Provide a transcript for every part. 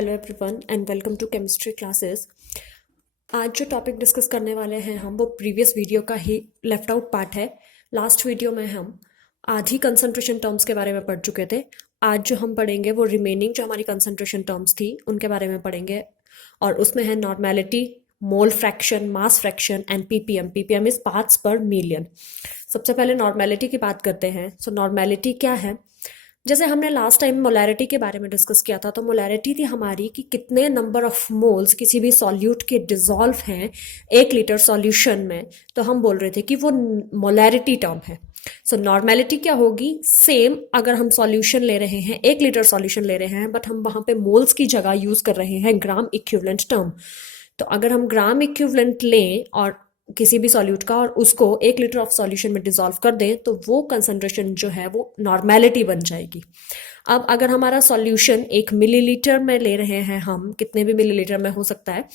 Hello everyone and welcome to chemistry classes. आज जो topic discuss करने वाले हैं हम वो प्रीवियस वीडियो का ही लेफ्ट आउट पार्ट है। लास्ट वीडियो में हम आधी कंसंट्रेशन टर्म्स के बारे में पढ़ चुके थे। आज जो हम पढ़ेंगे वो रिमेनिंग जो हमारी कंसंट्रेशन टर्म्स थी उनके बारे में पढ़ेंगे और उसमें है normality, mole fraction, mass fraction and ppm. Ppm is parts पर मिलियन। सबसे पहले नॉर्मेलिटी की बात करते हैं। सो नॉर्मेलिटी क्या है? जैसे हमने लास्ट टाइम मोलैरिटी के बारे में डिस्कस किया था, तो मोलैरिटी थी हमारी कि कितने नंबर ऑफ मोल्स किसी भी सॉल्यूट के डिजॉल्व हैं 1 लीटर सॉल्यूशन में, तो हम बोल रहे थे कि वो मोलैरिटी टर्म है। सो नॉर्मेलिटी क्या होगी? सेम अगर हम सॉल्यूशन ले रहे हैं 1 लीटर सॉल्यूशन ले रहे हैं बट हम वहां पे मोल्स की जगह यूज कर रहे हैं ग्राम इक्विवेलेंट टर्म। तो अगर हम ग्राम इक्विवेलेंट लें और किसी भी सॉल्यूट का और उसको 1 लीटर ऑफ सॉल्यूशन में डिसॉल्व कर दें तो वो कंसंट्रेशन जो है वो नॉर्मेलिटी बन जाएगी। अब अगर हमारा सॉल्यूशन 1 मिलीलीटर में ले रहे हैं, हम कितने भी मिलीलीटर में हो सकता है,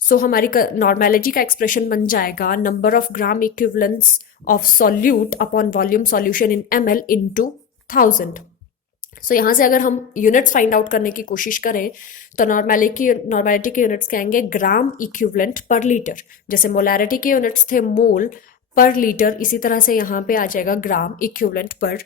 सो हमारी नॉर्मेलिटी का एक्सप्रेशन बन जाएगा number of gram equivalents of solute upon volume solution in ml into 1000। सो यहाँ से अगर हम यूनिट्स फाइंड आउट करने की कोशिश करें तो नॉर्मेलिटी के यूनिट्स कहेंगे ग्राम इक्विवेलेंट पर लीटर। जैसे मोलैरिटी के यूनिट्स थे मोल पर लीटर, इसी तरह से यहाँ पे आ जाएगा ग्राम इक्विवेलेंट पर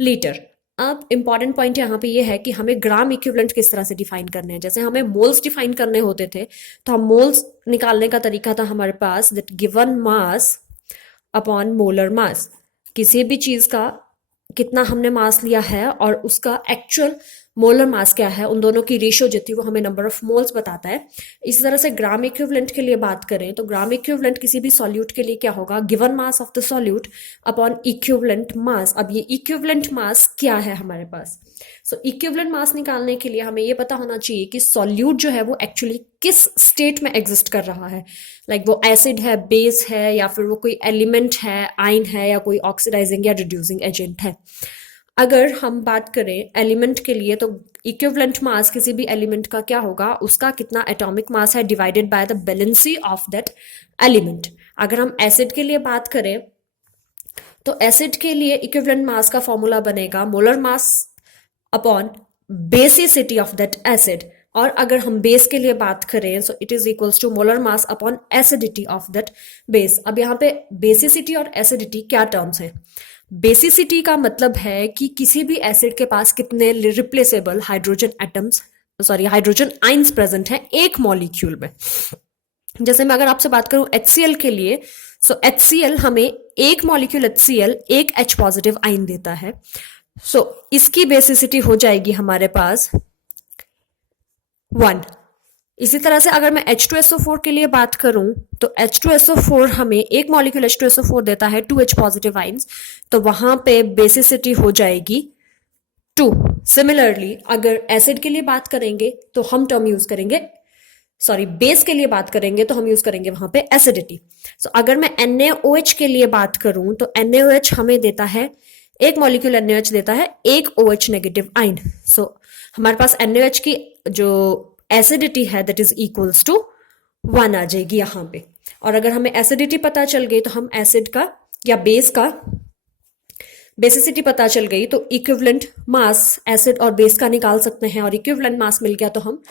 लीटर। अब इंपॉर्टेंट पॉइंट यहाँ पे ये है कि हमें ग्राम इक्विवेलेंट किस तरह से डिफाइन करने हैं। जैसे हमें मोल्स डिफाइन करने होते थे तो हम मोल्स निकालने का तरीका था हमारे पास that given mass upon molar mass. किसी भी चीज का कितना हमने मास लिया है और उसका एक्चुअल मोलर मास क्या है, उन दोनों की रेशियो जो थी वो हमें नंबर ऑफ मोल्स बताता है। इसी तरह से ग्राम इक्विवेलेंट के लिए बात करें तो ग्राम इक्विवेलेंट किसी भी सॉल्यूट के लिए क्या होगा? Given mass of the solute upon equivalent mass. अब ये इक्विवेलेंट मास क्या है हमारे पास? सो इक्विवेलेंट मास निकालने के लिए हमें ये पता होना चाहिए कि सॉल्यूट जो है वो एक्चुअली किस स्टेट में एग्जिस्ट कर रहा है। लाइक वो एसिड है, बेस है, या फिर वो कोई एलिमेंट है, आयन है, या कोई ऑक्सीडाइजिंग या रिड्यूसिंग एजेंट है। अगर हम बात करें एलिमेंट के लिए तो इक्विवेलेंट मास किसी भी एलिमेंट का क्या होगा? उसका कितना एटॉमिक मास है divided by the valency of that element. अगर हम एसिड के लिए बात करें तो एसिड के लिए इक्विवेलेंट मास का फॉर्मूला बनेगा molar mass upon basicity of that acid. और अगर हम बेस के लिए बात करें so it is equals to molar mass upon acidity of that base. अब यहाँ पे बेसिसिटी और एसिडिटी क्या टर्म्स हैं? बेसिसिटी का मतलब है कि किसी भी एसिड के पास कितने रिप्लेसेबल हाइड्रोजन आइंस प्रेजेंट हैं एक मॉलिक्यूल में। जैसे मैं अगर आपसे बात करूं HCl के लिए, सो HCl हमें एक मॉलिक्यूल HCl एक H पॉजिटिव आइन देता है। सो इसकी बेसिसिटी हो जाएगी हमारे पास 1। इसी तरह से अगर मैं H2SO4 के लिए बात करूं तो H2SO4 हमें एक मॉलिक्यूल H2SO4 देता है 2H पॉजिटिव आइंस, तो वहां पे बेसिसिटी हो जाएगी 2। सिमिलरली अगर एसिड के लिए बात करेंगे तो हम टर्म यूज करेंगे, बेस के लिए बात करेंगे तो हम यूज करेंगे वहां पे एसिडिटी। सो अगर मैं NaOH के लिए बात करूं तो NaOH हमें देता है, एक मॉलिक्यूल NaOH देता है एक OH नेगेटिव आइन। सो हमारे पास NaOH की जो एसिडिटी है दैट इज इक्वल्स टू 1 आ जाएगी यहाँ पे। और अगर हमें एसिडिटी पता चल गई तो हम एसिड का या बेस का बेसिसिटी पता चल गई तो इक्विवेलेंट मास एसिड और बेस का निकाल सकते हैं। और इक्विवेलेंट मास मिल गया तो हम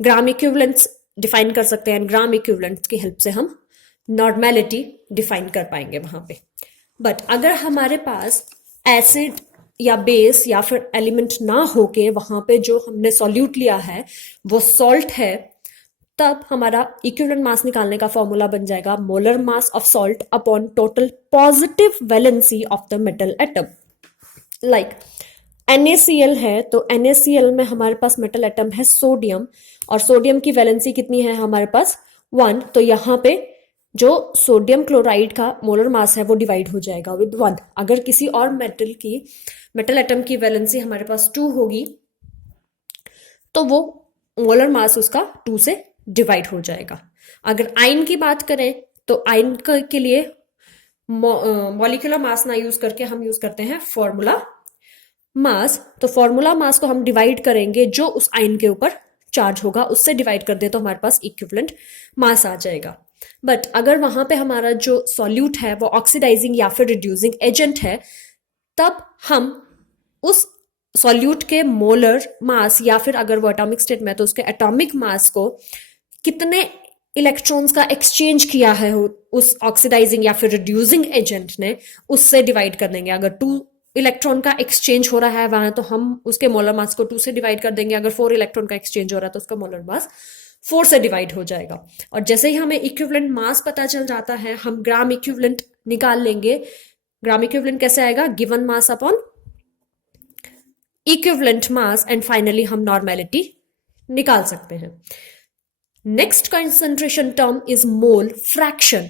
ग्राम इक्विवेलेंट्स डिफाइन कर सकते हैं। ग्राम इक्विवेलेंट्स की हेल्प से हम नॉर्मेलिटी डिफाइन कर पाएंगे वहां पे। बट अगर हमारे पास एसिड या बेस या फिर एलिमेंट ना होके वहां पे जो हमने सॉल्यूट लिया है वो सॉल्ट है, तब हमारा इक्विवेलेंट मास निकालने का फॉर्मूला बन जाएगा molar mass of salt upon total positive valency of the metal atom. Like NaCl है तो NaCl में हमारे पास मेटल एटम है सोडियम, और सोडियम की वैलेंसी कितनी है हमारे पास 1। तो यहाँ पे जो सोडियम क्लोराइड का मोलर मास है वो डिवाइड हो जाएगा विद 1। अगर किसी और मेटल एटम की वैलेंसी हमारे पास 2 होगी तो वो मोलर मास उसका 2 से डिवाइड हो जाएगा। अगर आयन की बात करें तो आयन के लिए मॉलिक्यूलर मास ना यूज करके हम यूज करते हैं फॉर्मूला मास। तो फॉर्मूला मास को हम डिवाइड करेंगे जो उस आयन के ऊपर चार्ज होगा उससे डिवाइड कर दे तो हमारे पास इक्विवेलेंट मास आ जाएगा। बट अगर वहां पे हमारा जो सॉल्यूट है वो ऑक्सीडाइजिंग या फिर रिड्यूसिंग एजेंट है, तब हम उस सॉल्यूट के मोलर मास या फिर अगर वो एटॉमिक स्टेट में है तो उसके एटॉमिक मास को कितने इलेक्ट्रॉन्स का एक्सचेंज किया है उस ऑक्सीडाइजिंग या फिर रिड्यूसिंग एजेंट ने, उससे डिवाइड कर देंगे। अगर 2 इलेक्ट्रॉन का एक्सचेंज हो रहा है वहां तो हम उसके मोलर मास को 2 से डिवाइड कर देंगे। अगर 4 इलेक्ट्रॉन का एक्सचेंज हो रहा है तो उसका मोलर मास 4 से डिवाइड हो जाएगा। और जैसे ही हमें इक्विवेलेंट मास पता चल जाता है हम ग्राम इक्विवेलेंट निकाल लेंगे। ग्राम इक्विवेलेंट कैसे आएगा? Given mass upon equivalent mass, and finally हम नॉर्मेलिटी निकाल सकते हैं। Next concentration term is mole fraction.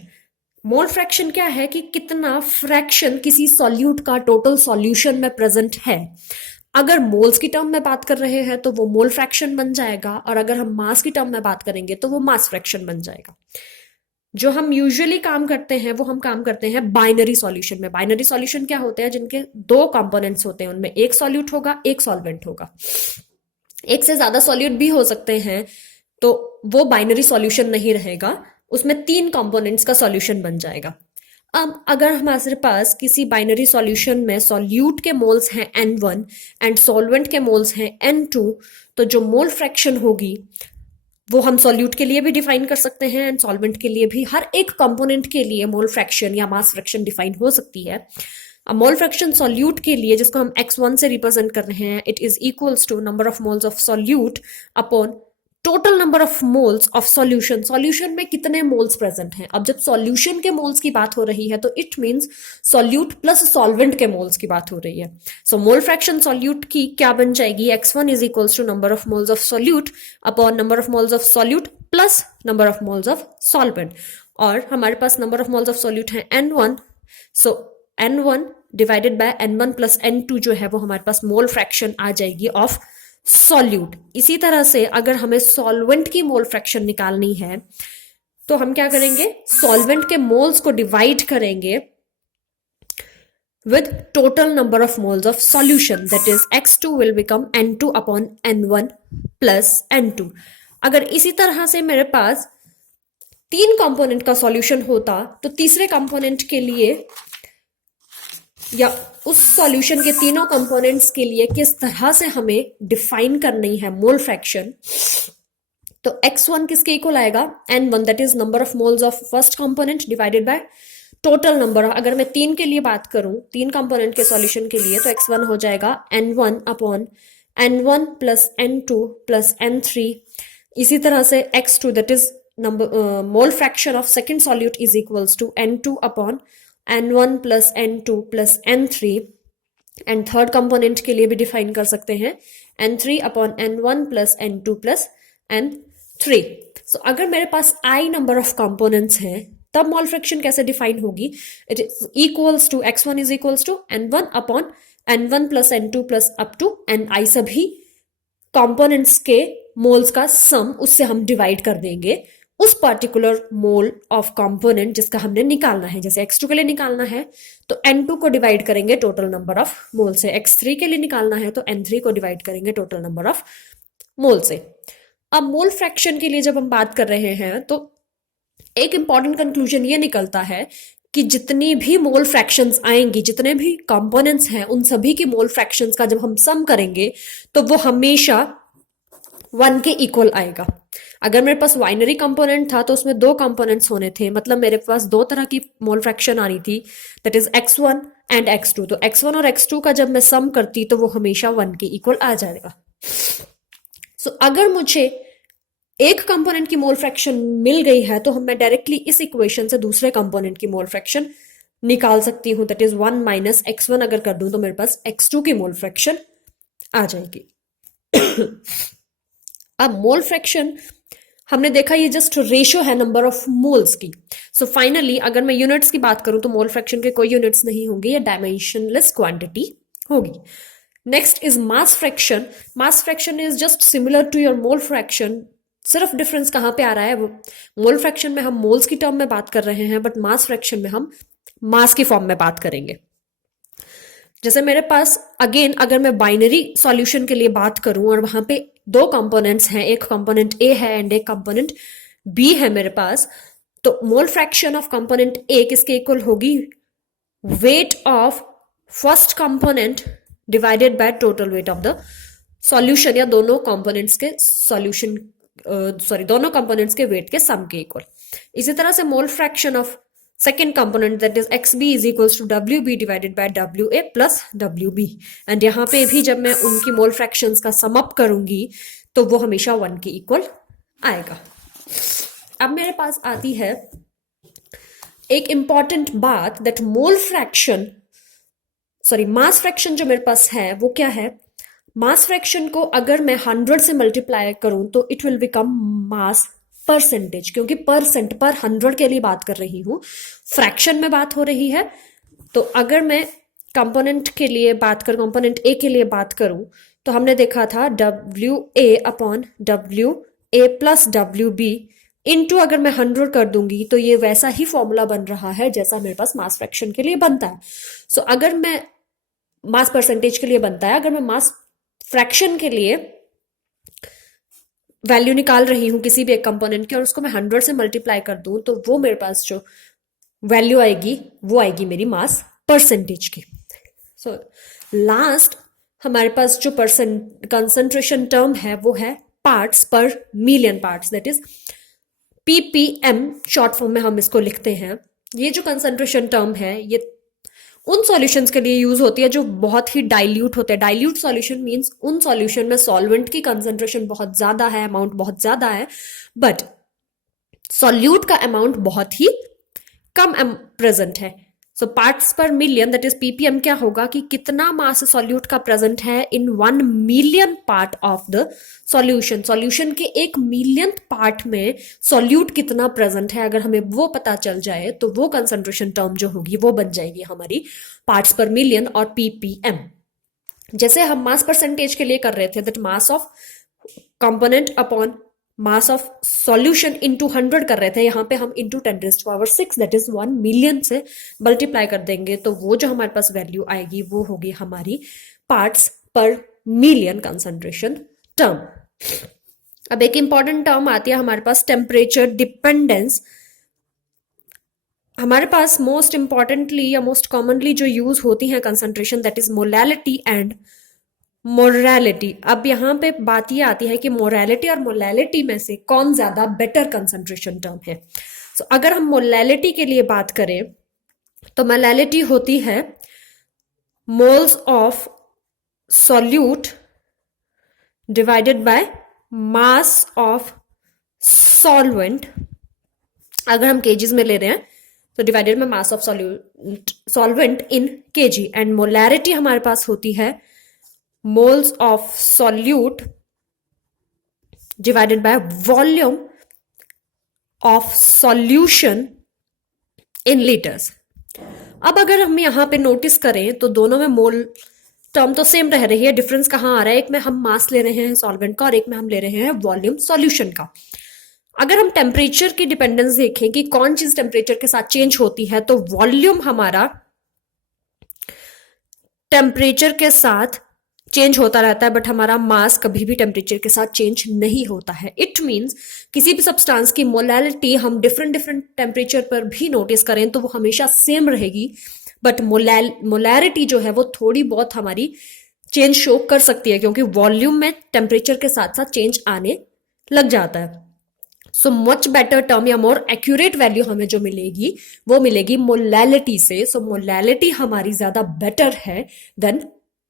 Mole fraction क्या है कि कितना फ्रैक्शन किसी सॉल्यूट का टोटल सॉल्यूशन में प्रेजेंट है। अगर मोल्स की टर्म में बात कर रहे हैं तो वो मोल फ्रैक्शन बन जाएगा, और अगर हम मास की टर्म में बात करेंगे तो वो मास फ्रैक्शन बन जाएगा। जो हम यूजुअली काम करते हैं वो हम काम करते हैं बाइनरी सॉल्यूशन में। बाइनरी सॉल्यूशन क्या होते हैं? जिनके 2 कंपोनेंट्स होते हैं, उनमें एक सॉल्यूट होगा एक सॉल्वेंट होगा। एक से ज्यादा सॉल्यूट भी हो सकते हैं तो वो बाइनरी सॉल्यूशन नहीं रहेगा, उसमें 3 कंपोनेंट्स का सॉल्यूशन बन जाएगा। अब अगर हमारे पास किसी बाइनरी सॉल्यूशन में सॉल्यूट के मोल्स हैं N1 एंड सॉल्वेंट के मोल्स हैं N2, तो जो मोल फ्रैक्शन होगी वो हम सॉल्यूट के लिए भी डिफाइन कर सकते हैं एंड सॉल्वेंट के लिए भी। हर एक कंपोनेंट के लिए मोल फ्रैक्शन या मास फ्रैक्शन डिफाइन हो सकती है। अब मोल फ्रैक्शन सॉल्यूट के लिए, जिसको हम x1 से रिप्रेजेंट कर रहे हैं, it is equals to number of moles of solute upon total number of moles of solution. Solution में कितने मोल्स प्रेजेंट हैं। अब जब सॉल्यूशन के मोल्स की बात हो रही है तो it means solute plus solvent के मोल्स की बात हो रही है। सो मोल फ्रैक्शन सॉल्यूट की क्या बन जाएगी? x1 is equals to number of moles of solute upon number of moles of solute plus number of moles of solvent. और हमारे पास number of moles of solute है N1, so N1 divided by N1 plus N2 जो है वो हमारे पास mole fraction आ जाएगी of solute. इसी तरह से अगर हमें सॉल्वेंट की मोल फ्रैक्शन निकालनी है तो हम क्या करेंगे? सॉल्वेंट के मोल्स को डिवाइड करेंगे with total number of moles of solution, that is x2 will become n2 upon n1 plus n2। अगर इसी तरह से मेरे पास 3 कंपोनेंट का सॉल्यूशन होता तो तीसरे कंपोनेंट के लिए या उस सॉल्यूशन के तीनों कंपोनेंट्स के लिए किस तरह से हमें डिफाइन करनी है मोल फ्रैक्शन, तो x1 किसके इक्वल आएगा? n1, that is number of moles of first component divided by total number. अगर मैं 3 के लिए बात करूं, 3 कंपोनेंट के सॉल्यूशन के लिए, तो x1 हो जाएगा n1 upon n1 plus n2 plus n3। इसी तरह से x2 that is number mole fraction of second solute is equals to n2 upon n1 plus n2 plus n3। And third component के लिए भी डिफाइन कर सकते हैं n3 upon n1 plus n2 plus n3। So अगर मेरे पास i number of components हैं तब मोल फ्रैक्शन कैसे डिफाइन होगी? It is equals to x1 is equals to n1 upon n1 plus n2 plus up to ni, सभी components के moles का सम, उससे हम डिवाइड कर देंगे उस पर्टिकुलर मोल ऑफ कंपोनेंट जिसका हमने निकालना है। जैसे x2 के लिए निकालना है तो n2 को डिवाइड करेंगे टोटल नंबर ऑफ मोल से, x3 के लिए निकालना है तो n3 को डिवाइड करेंगे टोटल नंबर ऑफ मोल से। अब मोल फ्रैक्शन के लिए जब हम बात कर रहे हैं तो एक इंपॉर्टेंट कंक्लूजन ये निकलता है कि जितनी भी मोल फ्रैक्शंस आएंगी, जितने भी कंपोनेंट्स हैं, उन सभी की मोल फ्रैक्शंस का जब हम सम करेंगे तो वो हमेशा 1 के इक्वल आएगा। अगर मेरे पास बाइनरी कंपोनेंट था तो उसमें 2 कंपोनेंट्स होने थे, मतलब मेरे पास 2 तरह की मोल फ्रैक्शन आ रही थी, that is x1 and x2। तो x1 और x2 का जब मैं सम करती तो वो हमेशा 1 के इक्वल आ जाएगा। सो अगर मुझे एक कंपोनेंट की मोल फ्रैक्शन मिल गई है तो मैं डायरेक्टली इस इक्वेशन से दूसरे कंपोनेंट की मोल फ्रैक्शन निकाल सकती हूं, दैट इज 1 माइनस x1 अगर कर दूं तो मेरे पास x2 की मोल फ्रैक्शन आ जाएगी। अब मोल फ्रैक्शन हमने देखा ये जस्ट रेशियो है नंबर ऑफ मोल्स की। सो फाइनली अगर मैं यूनिट्स की बात करूं तो मोल फ्रैक्शन के कोई यूनिट्स नहीं होंगे, ये डायमेंशनलेस क्वांटिटी होगी। Next is mass fraction. Mass fraction is just similar to your mole fraction, सिर्फ डिफरेंस कहां पे आ रहा है, वो मोल फ्रैक्शन में हम मोल्स की टर्म में बात कर रहे हैं, बट मास फ्रैक्शन में हम मास की फॉर्म में बात करेंगे। जैसे मेरे पास अगेन अगर मैं बाइनरी सॉल्यूशन के लिए बात करूं और वहां पे 2 कंपोनेंट्स हैं, एक कंपोनेंट A है एंड एक कंपोनेंट B है मेरे पास, तो मोल फ्रैक्शन ऑफ कंपोनेंट A किसके इक्वल होगी? Weight of first component divided by total weight of the solution, या दोनों कंपोनेंट्स के सॉल्यूशन दोनों कंपोनेंट्स के वेट के सम के इक्वल। इसी तरह से mole fraction of second component that is XB is equals to WB divided by WA plus WB। And यहाँ पे भी जब मैं उनकी मोल फ्रैक्शंस का सम अप करूंगी तो वो हमेशा 1 के इक्वल आएगा। अब मेरे पास आती है एक इंपॉर्टेंट बात, that mole fraction mass fraction जो मेरे पास है वो क्या है। मास फ्रैक्शन को अगर मैं 100 से मल्टीप्लाई करूं तो it will become mass percentage, क्योंकि परसेंट पर 100 के लिए बात कर रही हूं, फ्रैक्शन में बात हो रही है। तो अगर मैं कंपोनेंट के लिए बात करूं, कंपोनेंट ए के लिए बात करूं, तो हमने देखा था WA upon WA plus WB into अगर मैं 100 कर दूंगी तो ये वैसा ही फॉर्मूला बन रहा है जैसा मेरे पास मास फ्रैक्शन के लिए बनता है। सो अगर मैं मास परसेंटेज के लिए बनता है, अगर मैं मास फ्रैक्शन के लिए वैल्यू निकाल रही हूं किसी भी एक कंपोनेंट की और उसको मैं 100 से मल्टीप्लाई कर दूं, तो वो मेरे पास जो वैल्यू आएगी वो आएगी मेरी मास परसेंटेज की। सो लास्ट हमारे पास जो कंसंट्रेशन टर्म है वो है पार्ट्स पर million parts, that is PPM short form में हम इसको लिखते हैं। ये जो कंसंट्रेशन टर्म है ये उन सॉल्यूशंस के लिए यूज होती है जो बहुत ही डाइल्यूट होते हैं। डाइल्यूट सॉल्यूशन मींस उन सॉल्यूशन में सॉल्वेंट की कंसंट्रेशन बहुत ज्यादा है, अमाउंट बहुत ज्यादा है, बट सॉल्यूट का अमाउंट बहुत ही कम प्रेजेंट है। सो पार्ट्स पर मिलियन दैट इज PPM क्या होगा कि कितना मास सॉल्यूट का प्रेजेंट है इन 1 million part of the solution. Solution के 1 मिलियंथ पार्ट में सॉल्यूट कितना प्रेजेंट है, अगर हमें वो पता चल जाए तो वो कंसंट्रेशन टर्म जो होगी वो बन जाएगी हमारी पार्ट्स पर मिलियन और PPM। जैसे हम मास परसेंटेज के लिए कर रहे थे, that mass of component upon mass of solution into 100 कर रहे थे, यहाँ पे हम इंटू 10⁶ दैट इज 1 मिलियन से मल्टीप्लाई कर देंगे तो वो जो हमारे पास वैल्यू आएगी वो होगी हमारी पार्ट्स पर मिलियन कंसंट्रेशन टर्म। अब एक इंपॉर्टेंट टर्म आती है हमारे पास टेम्परेचर डिपेंडेंस। हमारे पास मोस्ट इंपॉर्टेंटली या मोस्ट कॉमनली जो यूज होती है concentration that is molality and morality. अब यहाँ पे बात ये आती है कि मोरालिटी और मोलैलिटी में से कौन ज्यादा बेटर कंसंट्रेशन टर्म है। सो अगर हम मोलैलिटी के लिए बात करें तो मोलैलिटी होती है moles of solute divided by mass of solvent. अगर हम केजीज में ले रहे हैं तो divided by mass of solvent in KG. And molarity हमारे पास होती है moles of solute divided by volume of solution in liters। अब अगर हम यहां पे नोटिस करें तो दोनों में मोल टर्म तो सेम रह रही है, डिफरेंस कहां आ रहा है, एक में हम मास ले रहे हैं सॉल्वेंट का और एक में हम ले रहे हैं वॉल्यूम सॉल्यूशन का। अगर हम टेम्परेचर की डिपेंडेंस देखें कि कौन चीज टेम्परेचर के साथ चेंज होती है, तो वॉल्यूम हमारा टेम्परेचर के साथ चेंज होता रहता है, बट हमारा मास कभी भी टेम्परेचर के साथ चेंज नहीं होता है। इट मींस किसी भी सब्सटेंस की मोलैलिटी हम डिफरेंट टेम्परेचर पर भी नोटिस करें तो वो हमेशा सेम रहेगी, बट मोलैरिटी जो है वो थोड़ी बहुत हमारी चेंज शो कर सकती है, क्योंकि वॉल्यूम में टेम्परेचर के साथ साथ चेंज आने लग जाता है। सो मच बेटर टर्म या मोर एक्यूरेट वैल्यू हमें जो मिलेगी वो मिलेगी मोलैलिटी से। सो मोलैलिटी हमारी ज्यादा बेटर है देन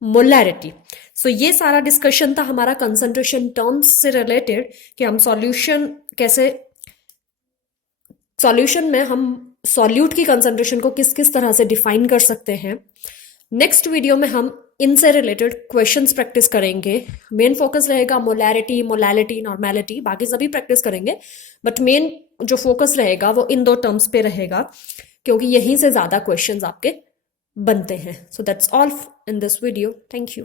मोलैरिटी। सो ये सारा डिस्कशन था हमारा कंसंट्रेशन टर्म्स से रिलेटेड कि हम सॉल्यूशन में हम सॉल्यूट की कंसंट्रेशन को किस किस तरह से डिफाइन कर सकते हैं। नेक्स्ट वीडियो में हम इनसे रिलेटेड क्वेश्चंस प्रैक्टिस करेंगे। मेन फोकस रहेगा मोलैरिटी, मोलैलिटी, नॉर्मैलिटी, बाकी सभी प्रैक्टिस करेंगे, बट मेन जो फोकस रहेगा वो इन 2 टर्म्स पे रहेगा, क्योंकि यहीं से ज्यादा क्वेश्चंस आपके बनते हैं। So that's all in this video. Thank you.